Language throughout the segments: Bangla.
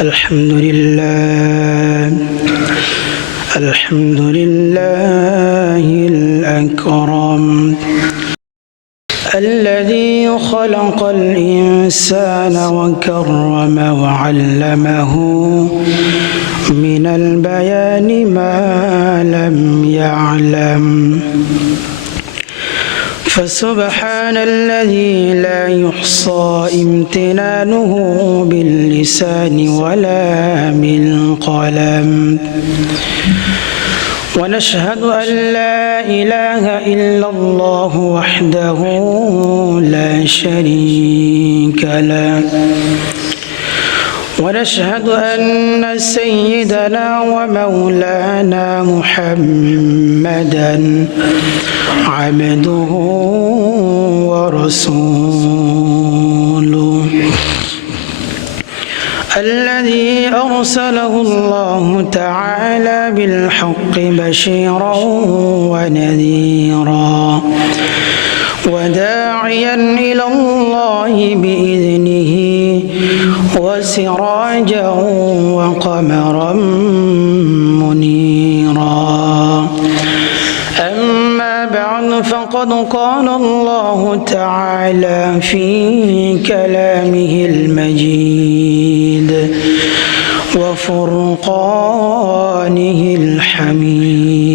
الحمد لله الأكرم الذي خلق الإنسان وكرم وعلمه من البيان ما لم يعلم فسبحان الذي لا يحصى امتنانه باللسان ولا بالقلم ونشهد أن لا إله إلا الله وحده لا شريك له ونشهد أن سيدنا ومولانا محمدا عبده ورسوله الذي أرسله الله تعالى بالحق بشيرا ونذيرا وداعيا إلى الله بإذنه وسراجا وقمرا منيرا أما بعد فقد قال الله تعالى في كلامه المجيد وفرقانه الحميد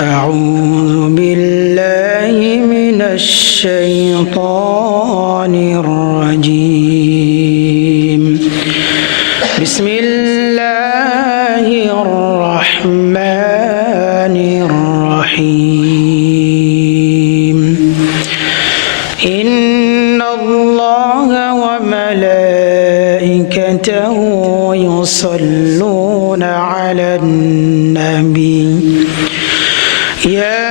أعوذ بالله من الشيطان الرجيم بسم الله الرحمن الرحيم إن الله وملائكته يصلون على النبي يا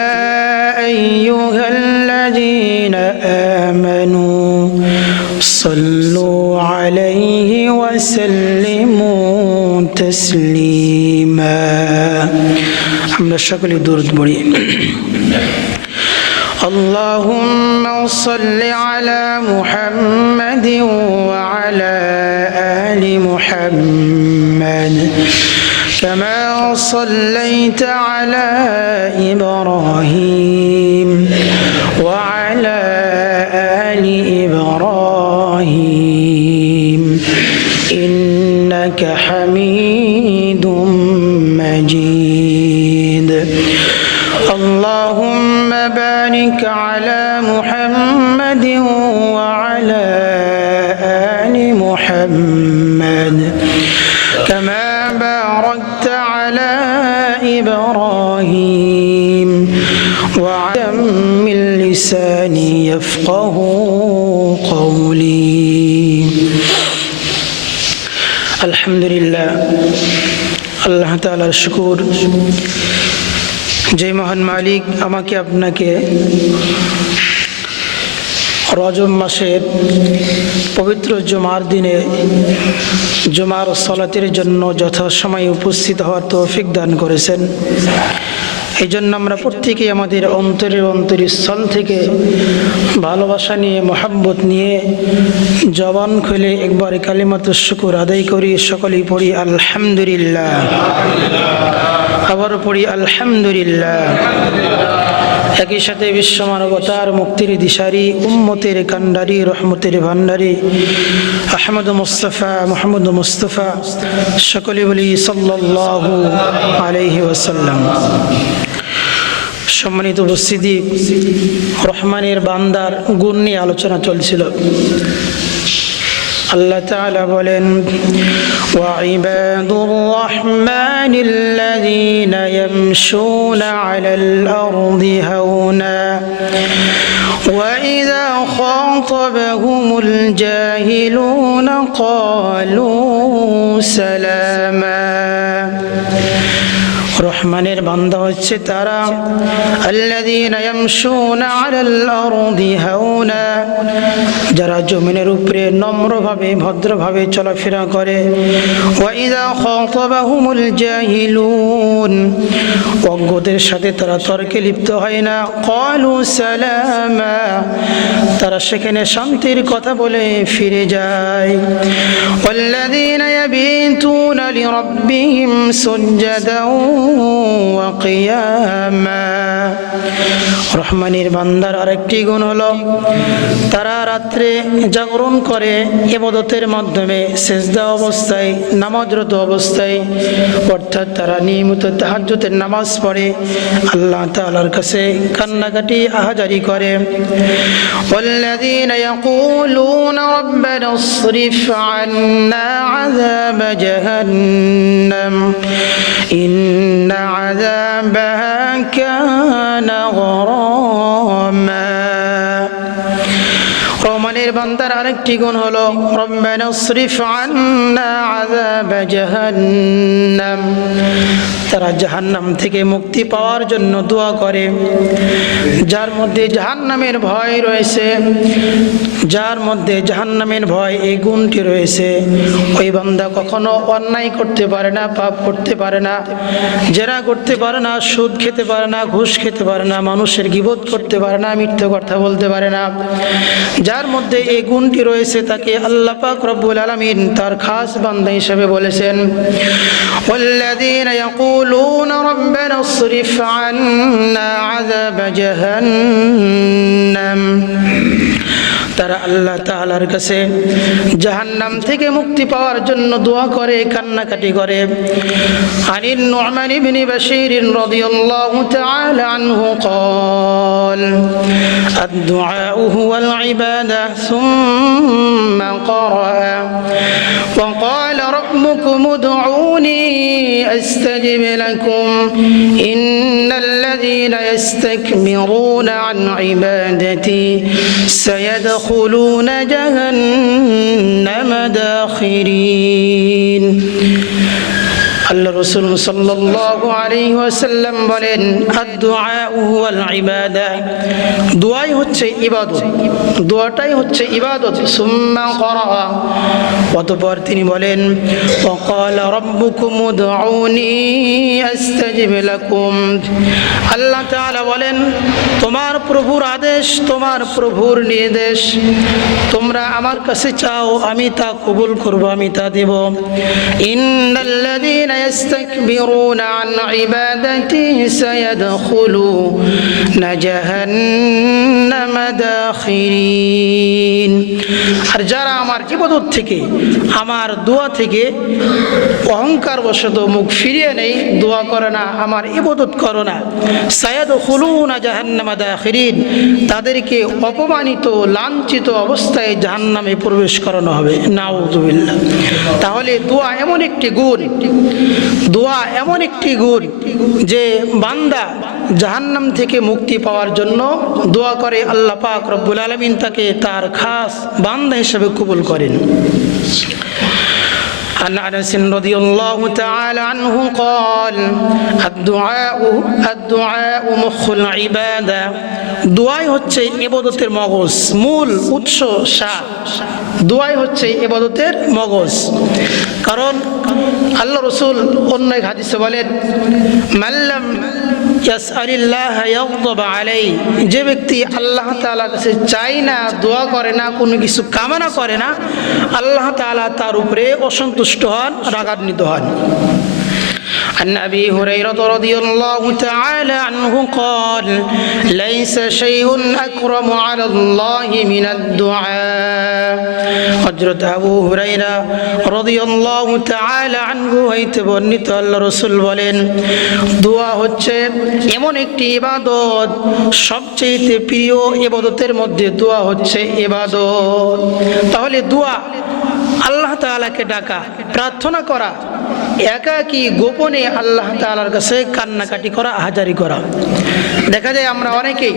أيها الذين آمنوا صلوا عليه وسلموا تسليما আমরা সকলে দরুদ পড়ি اللهم صل على محمد وعلى آل محمد كما صليت على إبراهيم وعلى آل إبراهيم إنك حميد مجيد اللهم بارك على محمد وعلى آل محمد كما باركت على إبراهيم وعلى من لساني يفقه قولي الحمد لله আল্লাহ তাআলার শুকর যে মহান মালিক আমাকে আপনাকে রজব মাসের পবিত্র জুমার দিনে জুমার সালাতের জন্য যথাসময়ে উপস্থিত হওয়ার তৌফিক দান করেছেন। এই জন্য আমরা প্রত্যেকেই আমাদের অন্তরস্থল থেকে ভালোবাসা নিয়ে মহব্বত নিয়ে জবান খুলে একবার কালিমাতুশ শুকর আদায় করি। সকলেই পড়ি আলহামদুলিল্লাহ, আবারও পড়ি আলহামদুলিল্লাহ। একই সাথে বিশ্ব মানবতার মুক্তির দিশারি, উম্মতের কান্ডারি, রহমতের ভান্ডারি আহমদ মুস্তাফা, মোহাম্মদ মুস্তাফা, সকলে বলি সাল্লাল্লাহু আলাইহি ওয়াসাল্লাম। সম্মানিত উপস্থিতি, রহমানের বান্দার গুণ নিয়ে আলোচনা চলছিল। আল্লাহ তাআলা বলেন, ওয়াইবাদুর রহমানিল্লাযীনা ইয়ামশুনা আলাল আরদি হাওনা ওয়া ইযা খাতাবাহুমুল জাহিলুনা ক্বালু সালামা রহমানের বান্দা হচ্ছে তারা আল্লাযীনা ইয়ামশুনা আলাল আরদি হাওনা, যারা জমিনের উপরে নম্রভাবে ভদ্রভাবে চলাফেরা করে। ওয়া ইযা খাতাবাহুমুল জাহিলুন, অজ্ঞদের সাথে তারা তর্কে লিপ্ত হয় না। ক্বালু সালামা, তারা সেখানে শান্তির কথা বলে ফিরে যায়। ওয়াল্লাযীনা ইয়াবিতুনা লিরাব্বিহিম সুজদাও ওয়া কিয়ামা, রহমানের বান্দার আরেকটি গুণ হলো তারা রাত্রে জাগরণ করে ইবাদতের মাধ্যমে, সিজদা অবস্থায়, নামাজরত অবস্থায়, অর্থাৎ তারা নিয়মিত তাহাজ্জুদের নামাজ পড়ে, আল্লাহ তাআলার কাছে কান্নাকাটি আহাজারি করে। ওয়াল্লাযীনা ইয়াকুলুনা রাব্বানা ইসরিফ আন্না আযাব জাহান্নাম ইন্না আযাবাহা কানা গরামা, রহমানের বান্দার আরেকটি গুণ হলো রব্বানা ইসরিফ আন্না আযাব জাহান্নাম, তারা জাহান্নাম থেকে মুক্তি পাওয়ার জন্য দোয়া করে। যার মধ্যে জাহান্নামের ভয় রয়েছে, যার মধ্যে জাহান্নামের ভয়, এই গুণটি রয়েছে, ওই বান্দা কখনো অন্যায় করতে পারে না, পাপ করতে পারে না, জেনা করতে পারে না, সুদ খেতে পারে না, ঘুষ খেতে পারে না, মানুষের গীবত করতে পারে না, মিথ্যে কথা বলতে পারে না। যার মধ্যে এই গুণটি রয়েছে তাকে আল্লাহ পাক রব্বুল আলামিন তার খাস বান্দা হিসেবে বলেছেন, ওয়াল্লাযীনা ইয়াকুলুনা রাব্বানা ইসরিফ আন্না আযাব জাহান্নাম, তারা আল্লাহ তাআলার কাছে জাহান্নাম থেকে মুক্তি পাওয়ার জন্য দোয়া করে, কান্নাকাটি করে। আনিন নু'মান ইবনে বাশীর রাদিয়াল্লাহু তাআলা আনহু قال الدعاء هو العبادة ثم قرأ وقال ربكم ادعوني أستجب لكم إن الذين يستكبرون عن عبادتي سيدخلون جهنم داخرين। আল্লাহ রাসূল সাল্লাল্লাহু আলাইহি ওয়াসাল্লাম বলেন, আদ-দুআউ হুয়াল ইবাদা, দোয়াই হচ্ছে ইবাদত, দোয়াটাই হচ্ছে ইবাদত। সুম্মা ক্বারা, অতঃপর তিনি বলেন, ওয়াকালা রাব্বুকুম উদউনি আস্তাজিব লাকুম, আল্লাহ তাআলা বলেন তোমার প্রভুর আদেশ, তোমার প্রভুর নির্দেশ, তোমরা আমার কাছে চাও, আমি তা কবুল করব, আমি তা দেব। ইন্নাল্লাযীনা يستكبرون عن عبادتي سيدخلون جهنم داخرين, আর যারা আমার ইবাদত থেকে, আমার দোয়া থেকে অহংকার বশত মুখ ফিরিয়ে নেই, দোয়া করে না, আমার ইবাদত করে না, সায়াদখুলুনা জাহান্নামা দাখিরিন, তাদেরকে অপমানিত, লাঞ্ছিত অবস্থায় জাহান্নামে প্রবেশ করানো হবে। নাউযুবিল্লাহ। তাহলে দোয়া এমন একটি গুণ, দোয়া এমন একটি গুণ যে বান্দা জাহান্নাম থেকে মুক্তি পাওয়ার জন্য দোয়া করে, আল্লাহ পাক রব্বুল আলামিন তাকে তার খাস বান্দা হিসেবে কবুল করেন। عن أنس رضي الله تعالى عنه قال الدعاء مخ العبادة, দোয়াই হচ্ছে ইবাদতের মগজ, মূল উৎস শাহ, দোয়াই হচ্ছে ইবাদতের মগজ। কারণ আল্লাহ রাসূল অন্য এক হাদিসে বলেন, মাল্লাম ইয়াসআলিল্লাহ ইয়াগদাব আলাইহি, যে ব্যক্তি আল্লাহ তাআলার কাছে চায় না, দোয়া করে না, কোনো কিছু কামনা করে না, আল্লাহ তাআলা তার উপরে অসন্তুষ্ট হন, রাগান্বিত হন। عن أبي هريرة رضي الله تعالى عنه قال ليس شيء أكرم على الله من الدعاء। হযরত আবু হুরায়রা রাদিয়াল্লাহু তাআলা আনহু হইতে বর্ণিত, আল্লাহ রাসূল বলেন, দোয়া হচ্ছে এমন একটি ইবাদত, সবচেয়ে প্রিয় ইবাদতের মধ্যে দোয়া হচ্ছে ইবাদত। তাহলে দোয়া আল্লাহ তাআলাকে ডাকা, প্রার্থনা করা, একাকী গোপনে আল্লাহ তাআলার কাছে কান্নাকাটি করা, আহাজারি করা। দেখা যায় আমরা অনেকেই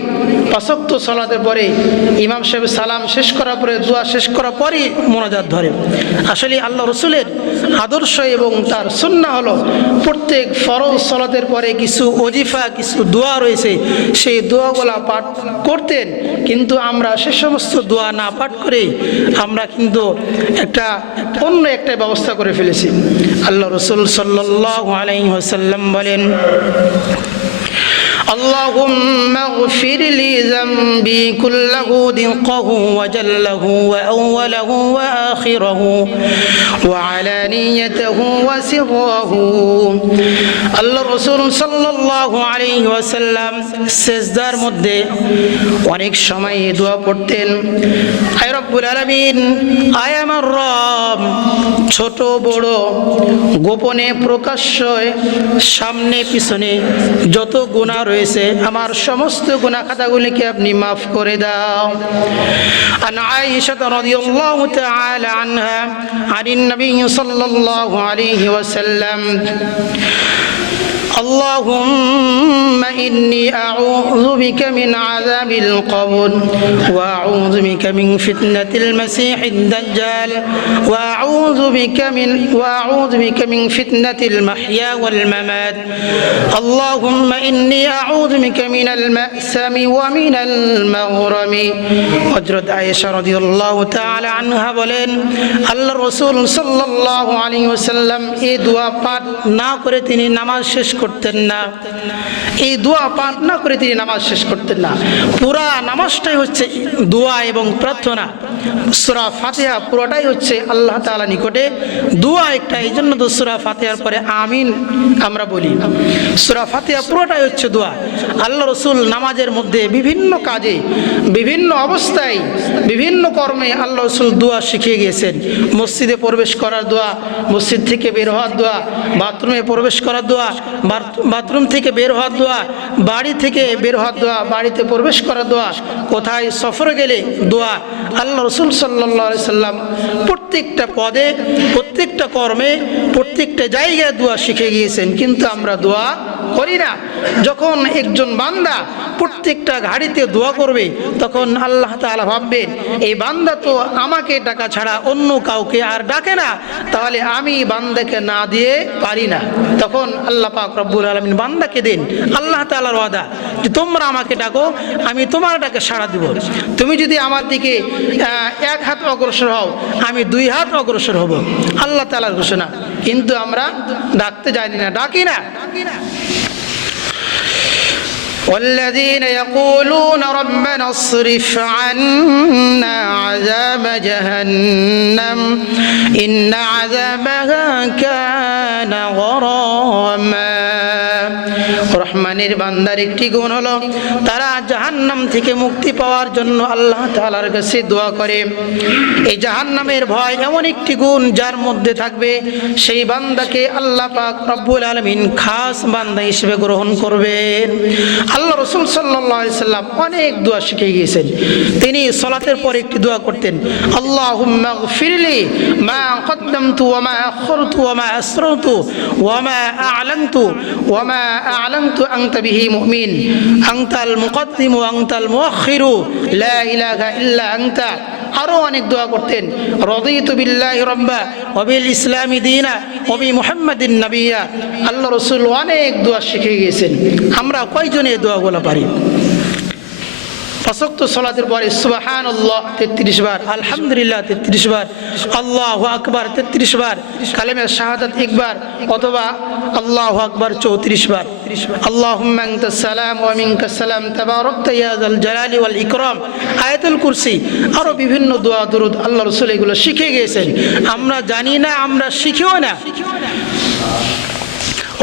5 ওয়াক্ত সালাতের পরে ইমাম সাহেব সালাম শেষ করার পরে, দোয়া শেষ করার পরই মোনাজাত ধরে। আসলে আল্লাহ রসুলের আদর্শ এবং তার সুন্নাহ হলো প্রত্যেক ফরজ সালাতের পরে কিছু ওজিফা, কিছু দোয়া রয়েছে, সেই দোয়াগুলা পাঠ করতেন। কিন্তু আমরা সে সমস্ত দোয়া না পাঠ করে আমরা কিন্তু অন্য একটা ব্যবস্থা করে ফেলেছি। আল্লাহ রসুল সাল্লাল্লাহু আলাইহি ওয়াসাল্লাম বলেন, اللهم اغفر لي ذنبي كله دقه وجله وأوله وآخره وعلانيته وسره। আল্লাহ রাসূল সাল্লাল্লাহু আলাইহি ওয়াসাল্লাম সিজদার মধ্যে অনেক সময় দোয়া পড়তেন, আয় রব্বুল আলামিন, আয় আমার রব, ছোট বড় গোপনে প্রকাশ্যে সামনে পিছনে যত গুনাহ রয়েছে আমার সমস্ত গুনাহ খাতাগুলিকে আপনি মাফ করে দাও। আন আয়েশা রাদিয়াল্লাহু তাআলা আনহা আনিন নবী সাল্লাল্লাহু আলাইহি ওয়াসাল্লাম, اللهم إني أعوذ بك من عذاب القبر وأعوذ بك من فتنة المسيح الدجال وأعوذ بك من فتنة المحيا والممات اللهم إني أعوذ بك من المأثم ومن المغرم। হযরত আয়েশা রাদিয়াল্লাহু তাআলা আনহা বলেন, আল্লাহর রাসূল সাল্লাল্লাহু আলাইহি ওয়াসাল্লাম এই দোয়া পাঠ না করে তিনি নামাজ শেষ করতেন না। এই দোয়া পাঠ না করে তিনি নামাজ শেষ করতেন না। পুরা নামাজটাই হচ্ছে দোয়া এবং প্রার্থনা। সূরা ফাতিহা পুরোটাই হচ্ছে আল্লাহ তাআলা নিকটে দোয়া একটা। এই জন্য তো সূরা ফাতিহার পরে আমিন আমরা বলি। সূরা ফাতিহা পুরোটাই হচ্ছে দোয়া। আল্লাহ রাসূল নামাজের মধ্যে বিভিন্ন কাজে, বিভিন্ন অবস্থায়, বিভিন্ন কর্মে আল্লাহ রাসূল দোয়া শিখিয়ে গিয়েছেন। মসজিদে প্রবেশ করার দোয়া, মসজিদ থেকে বের হওয়ার দোয়া, বাথরুমে প্রবেশ করার দোয়া, বাথরুম থেকে বের হওয়ার দোয়া, বাড়ি থেকে বের হওয়ার দোয়া, বাড়িতে প্রবেশ করার দোয়া, কোথায় সফরে গেলে দোয়া। আল্লাহ রাসূল সাল্লাল্লাহু আলাইহি সাল্লাম প্রত্যেকটা পদে, প্রত্যেকটা কর্মে, প্রত্যেকটা জায়গায় দোয়া শিখে গিয়েছেন। কিন্তু আমরা দোয়া করি না। যখন একজন বান্দা প্রত্যেকটা ঘাড়িতে দোয়া করবে তখন আল্লাহ তাআলা ভাববেন, এই বান্দা তো আমাকে ডাকা ছাড়া অন্য কাউকে আর ডাকে না, তাহলে আমি বান্দাকে না দিয়ে পারি না। তখন আল্লাহ পাক রব্বুল আলামিন বান্দাকে দেন। আল্লাহ তাআলার ওয়াদা যে তোমরা আমাকে ডাকো, আমি তোমার ডাকে সাড়া দিব। তুমি যদি আমার দিকে 1 হাত অগ্রসর হও, আমি 2 হাত অগ্রসর হব। আল্লাহ তাআলার ঘোষণা। কিন্তু আমরা ডাকতে জানি না, ডাকি না। والذين يقولون ربنا اصرف عنا عذاب جهنم إن عذابها كان غراما। রহমানের বান্দার একটি গুণ হলো তারা জাহান্নাম থেকে মুক্তি পাওয়ার জন্য আল্লাহ তাআলার কাছে দোয়া করে। এই জাহান্নামের ভয় এমন একটি গুণ যার মধ্যে থাকবে, সেই বান্দাকে আল্লাহ পাক রব্বুল আলামিন খাস বান্দা হিসেবে গ্রহণ করবেন। আল্লাহ রাসূল সাল্লাল্লাহু আলাইহি সাল্লাম অনেক দোয়া শিখে গিয়েছেন। তিনি সালাতের পর একটি দোয়া করতেন, আল্লাহুম্মা গফিরলি মা কদ্দামতু ওয়া মা আখখারতু ওয়া মা আসরারতু ওয়া মা আ'লানতু ওয়া মা আ'লানতু আনতা বিহি মুমিন আনতাল মুকদ্দিমু আনতাল মুআখিরু লা ইলাহা ইল্লা আনতা। আরো অনেক দোয়া করতেন, রাদিতু বিল্লাহি রাব্বা ওয়া বিল ইসলামি দীনা ওয়া বি মুহাম্মাদিন নাবিয়্যা। আল্লাহ রাসূল অনেক দোয়া শিখে গিয়েছেন। আমরা কয়জনে এই দোয়াগুলো পারি? 5 ওয়াক্ত সালাতের পরে সুবহানাল্লাহ 33 বার, আলহামদুলিল্লাহ 33 বার, আল্লাহু আকবার 33 বার, কালেমা শাহাদাত 1 বার, অথবা আল্লাহু আকবার 34 বার। আল্লাহুম্মা আনতাস সালাম ওয়া মিনকাস সালাম তাবারাকতা ইয়া যাল জালালি ওয়াল ইকরাম, আয়াতুল কুরসি, আরো বিভিন্ন দোয়া দরুদ আল্লাহ রাসূল এগুলো শিখে গিয়েছেন। আমরা জানি না, আমরা শিখিও না।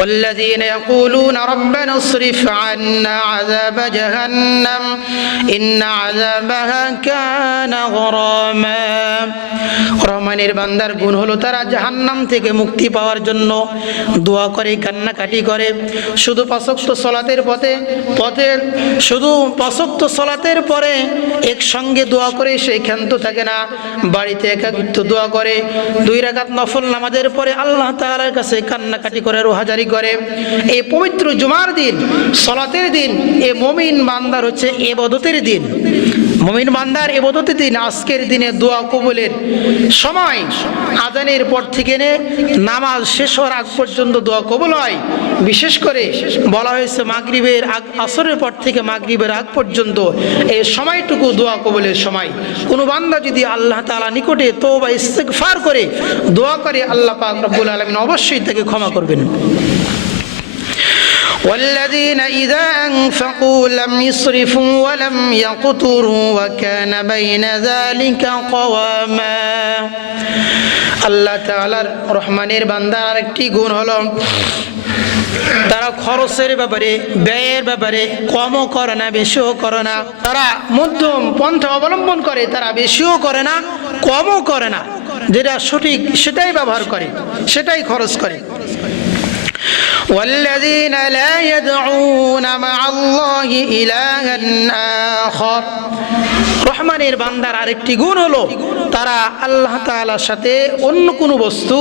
والذين يقولون ربنا اصرف عنا عذاب جهنم إن عذابها كان غراما রহমানের বান্দার গুণ হলো তারা জাহান্নাম থেকে মুক্তি পাওয়ার জন্য দোয়া করে, কান্নাকাটি করে। শুধু পাঁচ ওয়াক্ত সালাতের পথে শুধু পাঁচ ওয়াক্ত সালাতের পরে একসঙ্গে দোয়া করে সে ক্ষান্ত থাকে না, বাড়িতে একাকিত্ব দোয়া করে। 2 রাকাত নফল নামাজের পরে আল্লাহ তাআলার কাছে কান্নাকাটি করে, রোহাজারি করে। এই পবিত্র জুমার দিন, সালাতের দিন, এই মুমিন বান্দার হচ্ছে ইবাদতের দিন। মুমিন বান্দার ইবাদতের দিন। আজকের দিনে দোয়া কবুলের সময় আজানের পর থেকে নামাজ শেষ হওয়ার আগ পর্যন্ত দোয়া কবুল হয়। বিশেষ করে বলা হয়েছে মাগরিবের আগ, আসরের পর থেকে মাগরিবের আগ পর্যন্ত এই সময়টুকু দোয়া কবুলের সময়। কোনো বান্দা যদি আল্লাহ তাআলা নিকটে তওবা ইস্তিগফার করে দোয়া করে, আল্লাহ পাক রব্বুল আলামিন অবশ্যই তাকে ক্ষমা করবেন। والذين إذا أنفقوا لم يسرفوا ولم يقتروا وكان بين ذلك قواما আল্লাহ তাআলার রহমানের বান্দার একটি গুণ হলো তারা খরচের ব্যাপারে, ব্যয়ের ব্যাপারে কমও করে না, বেশিও করে না। তারা মধ্যম পন্থা অবলম্বন করে, তারা বেশিও করে না, কমও করে না। যেটা সঠিক সেটাই ব্যবহার করে, সেটাই খরচ করে। والذين لا يدعون مع الله إلها آخر রহমানের বান্দার আরেকটি গুণ হলো তারা আল্লাহ তাআলার সাথে অন্য কোনো বস্তু,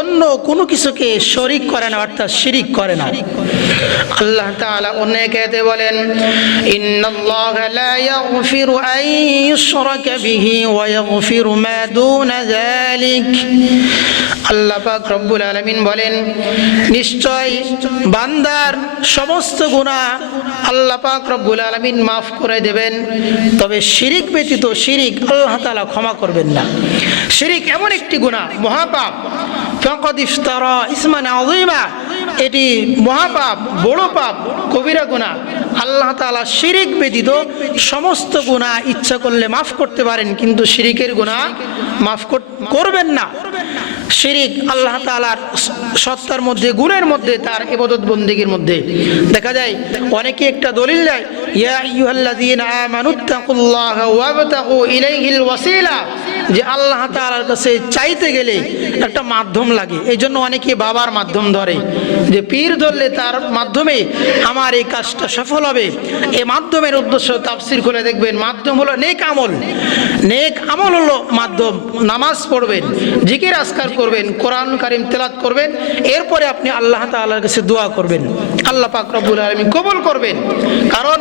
অন্য কোনো কিছুকে শরীক করে না, অর্থাৎ শিরিক করে না। আল্লাহ তাআলা অন্য আয়াতে বলেন, ইন্নাল্লাহা লা ইয়াগফিরু আন ইউশরাকা বিহি ওয়া ইয়াগফিরু মা দুনা যালিক। আল্লাহ পাক রব্বুল আলামিন বলেন, নিশ্চয় বান্দার সমস্ত গুনাহ আল্লাহ পাক রব্বুল আলামিন মাফ করে দেবেন, তবে শিরিক ব্যতীত শিরিক আল্লাহ তাআলা ক্ষমা করবেন না। শিরিক এমন একটি গুনাহ, মহাপাপ। ফাকাদ ইফতারা ইসমান আযীমা, এটি মহাপাপ, বড় পাপ, কবিরা গুনাহ। আল্লাহ তাআলা শিরিক ব্যতীত সমস্ত গুনাহ ইচ্ছা করলে মাফ করতে পারেন, কিন্তু শিরিকের গুনাহ মাফ করবেন না। শিরিক আল্লাহ তাআলার সত্তার মধ্যে, গুণের মধ্যে, তার ইবাদত বন্দেগীর মধ্যে দেখা যায়। অনেকে একটা দলিল দেয়, ইয়া আইয়ুহাল্লাযীনা আমানুত্তাকুল্লাহা ওয়াবতাগু ইলাইহিল ওয়াসিলা, যে আল্লাহ তাআলার কাছে চাইতে গেলে একটা মাধ্যম লাগে। এই জন্য অনেকে বাবার মাধ্যম ধরে, যে পীর ধরলে তার মাধ্যমে আমার এই কাজটা সফল হবে। এই মাধ্যমের উদ্দেশ্য তাফসীর খুলে দেখবেন, মাধ্যম হলো নেক আমল। নেক আমল হলো মাধ্যম। নামাজ পড়বেন, জিকির আজকার করবেন, কোরআন কারীম তেলাওয়াত করবেন, এরপরে আপনি আল্লাহ তাআলার কাছে দোয়া করবেন, আল্লাহ পাক রব্বুল আলামিন কবুল করবেন। কারণ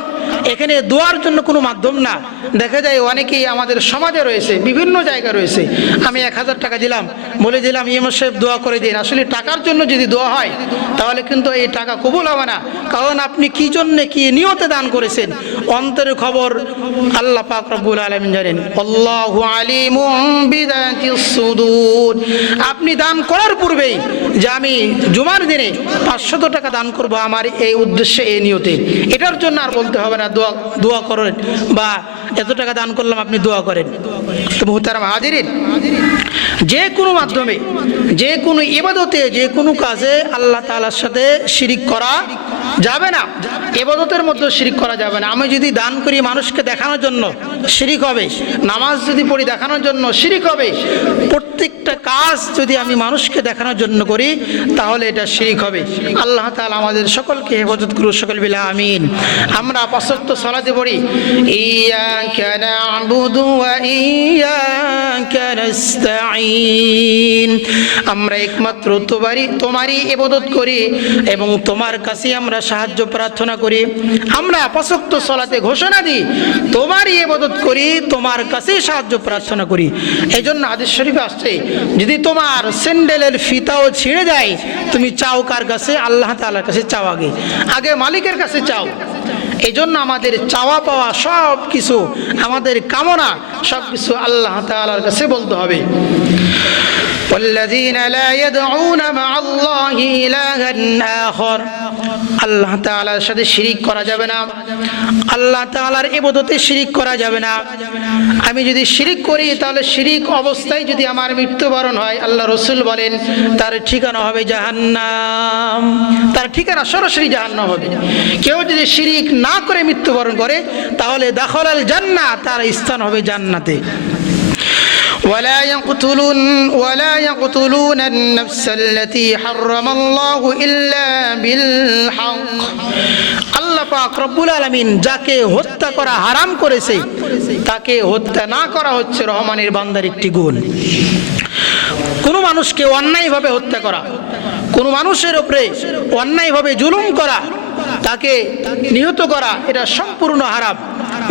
এখানে দোয়ার জন্য কোনো মাধ্যম না। দেখা যায় অনেকেই আমাদের সমাজে রয়েছে, বিভিন্ন জায়গায় রয়েছে, আমি 1000 টাকা দিলাম, বলে দিলাম ইমাম সাহেব দোয়া করে দিন। আসলে টাকার জন্য যদি দোয়া হয় তাহলে কিন্তু এই টাকা কবুল হবে না। কারণ আপনি কি জন্য, কি নিয়তে দান করেছেন, অন্তরের খবর আল্লাহ পাক রব্বুল আলামিন জানেন। আল্লাহু আলিমুম বিযাতিস সুদূর। আপনি দান করার পূর্বেই যে আমি জুমার দিনে 500 টাকা দান করব আমার এই উদ্দেশ্যে, এই নিয়তে, এটার জন্য আর বলতে হবে না দোয়া করেন বা এত টাকা দান করলাম আপনি দোয়া করেন। তো মুহতারাম হাজিরিন, যে কোনো মাধ্যমে, যে কোনো ইবাদতে, যে কোনো কাজে আল্লাহ তাআলার সাথে শিরিক করা যাবে না। ইবাদতের মধ্যে শিরিক করা যাবে না। আমি যদি দান করি মানুষকে দেখানোর জন্য, শিরিক হবে। নামাজ যদি পড়ি দেখানোর জন্য, শিরিক হবে। প্রত্যেকটা কাজ যদি আমি মানুষকে দেখানোর জন্য করি তাহলে এটা শিরিক হবে। আল্লাহ তাআলা আমাদের সকলকে হেফাজত করুন, সকল বিলা আমিন। আমরা 5 ওয়াক্ত সালাতে পড়ি, ইয়াকা না'বুদু ওয়া ইয়াকা নাস্তাঈন। আমরা একমাত্র তোমারই ইবাদত করি এবং তোমার কাছে আমরা সাহায্য প্রার্থনা করি। আমরা 5 ওয়াক্ত সালাতে ঘোষণা দিই, তোমারই ইবাদত করি, তোমার কাছে সাহায্য প্রার্থনা করি। এই জন্য হাদিস শরীফে আসছে, যদি তোমার স্যান্ডেলের ফিতাও ছিঁড়ে যায়, তুমি চাও কার কাছে? আল্লাহ তাআলার কাছে চাও। আগে মালিকের কাছে চাও। এই জন্য আমাদের চাওয়া পাওয়া সব কিছু, আমাদের কামনা সব কিছু আল্লাহ তাআলার কাছে বলতে হবে। والذين لا يدعون مع الله إلها آخر। আল্লাহ তাআলার সাথে শিরিক করা যাবে না। আল্লাহ তাআলার ইবাদতে শিরিক করা যাবে না। আমি যদি শিরিক করি তাহলে শিরিক অবস্থায় যদি আমার মৃত্যুবরণ হয়, আল্লাহ রাসূল বলেন তার ঠিকানা হবে জাহান্নাম। তার ঠিকানা সরাসরি জাহান্নাম হবে। কেউ যদি শিরিক না করে মৃত্যুবরণ করে তাহলে দাখালাল জান্নাহ, তার স্থান হবে জান্নাতে। ولا يقتلون النفس التي حرم الله إلا بالحق। আল্লাহ পাক রব্বুল আলামিন যাকে হত্যা করা হারাম করেছে তাকে হত্যা না করা হচ্ছে রহমানের বান্দার একটি গুণ। কোনো মানুষকে অন্যায়ভাবে হত্যা করা, কোনো মানুষের উপরে অন্যায়ভাবে জুলুম করা, তাকে নিহত করা, এটা সম্পূর্ণ হারাম।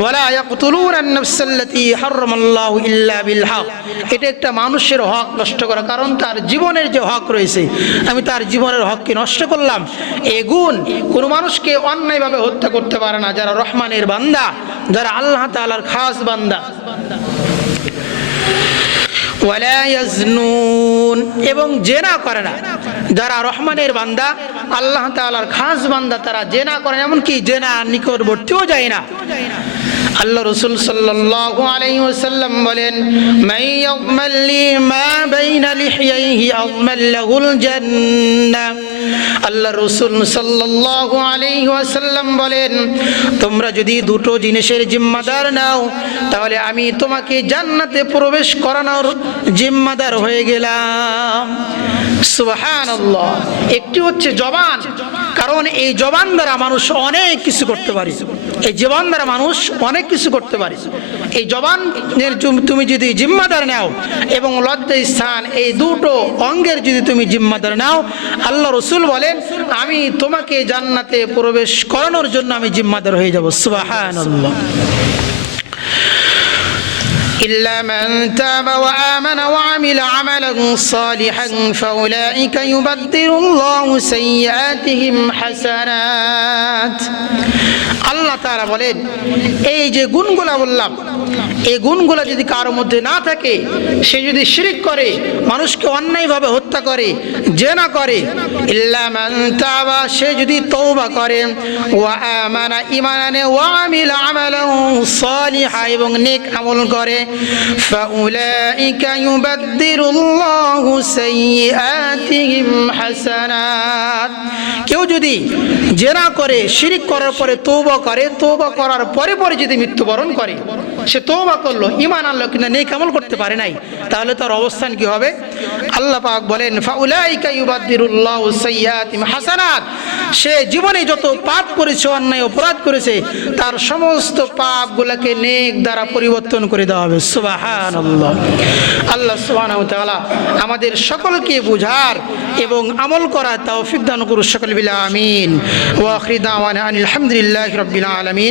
ওয়ালা ইয়াকতুলুনা আন-নাফসাল্লাতী হারামাল্লাহু ইল্লা বিল হক। এটা একটা মানুষের হক নষ্ট করা, কারণ তার জীবনের যে হক রয়েছে, আমি তার জীবনের হককে নষ্ট করলাম। এই গুণ কোনো মানুষকে অন্যায়ভাবে হত্যা করতে পারে না যারা রহমানের বান্দা, যারা আল্লাহ তাআলার খাস বান্দা। ওয়ালা ইয়াজনুন, এবং জেনা করে না যারা রহমানের বান্দা, আল্লাহ তাআলার খাস বান্দা, তারা জেনা করে না, এমনকি জেনা নিকটবর্তীও যায় না। আল্লাহ রাসূল সাল্লাল্লাহু আলাইহি ওয়াসাল্লাম বলেন, মান ইয়ামাল্লি মা বাইনা লিহিয়াইহি আযমাল্লাহুল জান্নাহ। আল্লাহ রাসূল সাল্লাল্লাহু আলাইহি ওয়াসাল্লাম বলেন, তোমরা যদি দুটো জিনিসের জিম্মাদার নাও তাহলে আমি তোমাকে জান্নাতে প্রবেশ করানোর জিম্মাদার হয়ে গেলাম। সুবহানাল্লাহ। একটি হচ্ছে জবান, কারণ এই জবান দ্বারা মানুষ অনেক কিছু করতে পারে, এই জবান দ্বারা মানুষ অনেক কিছু করতে পারে। এই জবানের তুমি যদি জিম্মাদার নাও এবং লজ্জা স্থান, এই দুটো অঙ্গের যদি তুমি জিম্মাদার নাও, আল্লাহ রাসূল বলেন আমি তোমাকে জান্নাতে প্রবেশ করানোর জন্য আমি জিম্মাদার হয়ে যাব। সুবহানাল্লাহ। إلا من تاب وآمن وعمل عملا صالحا فأولئك يبدل الله سيئاتهم حسنات। আল্লাহ তাআলা বলেন এই যে গুণগুলা বললাম, এই গুণগুলা যদি কারো মধ্যে না থাকে, সে যদি শিরক করে, মানুষকে অন্যায়ভাবে হত্যা করে, জেনা করে, ইল্লা মান তাবা, সে যদি তওবা করে, ওয়া আমানা, ঈমান আনে, ওয়া আমিলা আমালান সালিহা, এবং নেক আমল করে, ফাউলাইকা ইউবাদদিলুল্লাহু সাইয়্যাতিহিম হাসানাত। কেউ যদি জেনা করে, শিরক করার পরে তওবা করে, তওবা করার পরে পরে যদি মৃত্যুবরণ করে, সে তওবা করলো, ঈমান আনলো, কিন্তু নেক আমল করতে পারে নাই, তাহলে তার অবস্থান কি হবে? আল্লাহ পাক বলেন ফাউলাইকা ইউবাদদিলুল্লাহু সাইয়্যাতিহিম হাসানাত। সে জীবনে যত পাপ করেছে, অন্যায় অপরাধ করেছে, তার সমস্ত পাপগুলোকে নেক দ্বারা পরিবর্তন করে দেওয়া হবে। সুবহানাল্লাহ। আল্লাহ সুবহানাহু ওয়া তাআলা আমাদের সকলকে বুঝার এবং আমল করার তৌফিক দান করুন। সকল বিল আমিন। ওয়া আখিরু দাওয়ানা আলহামদুলিল্লাহি রাব্বিল আলামিন।